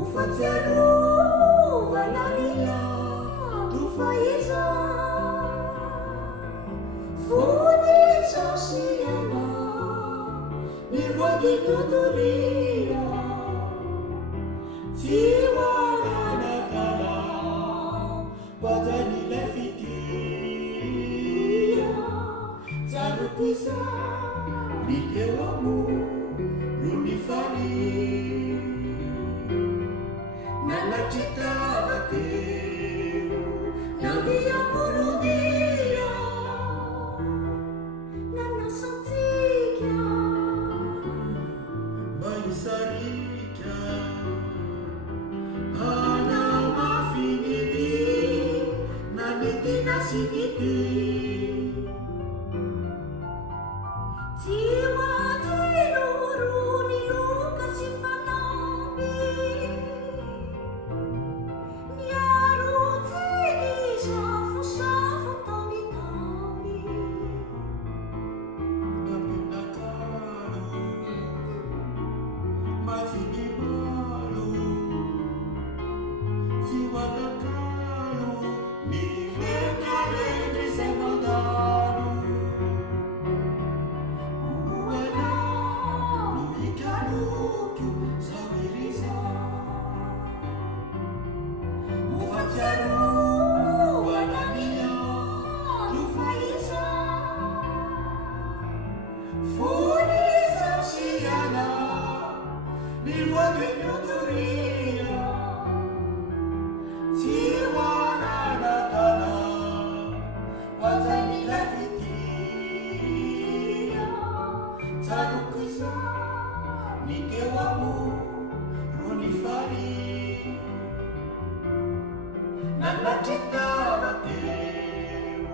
Ufatsiarovana miando faiza fonitsasiana mivoakinyodoria tsy hoananakala bazanilay fitia tsarokoiza ny teo amo no ny fany nanatrikava teo nandiakolodia nanasatsika maisarika hanamafinity nanetinasinity tsy hoatinoro ny loka sy fanamby Nanatrikava teo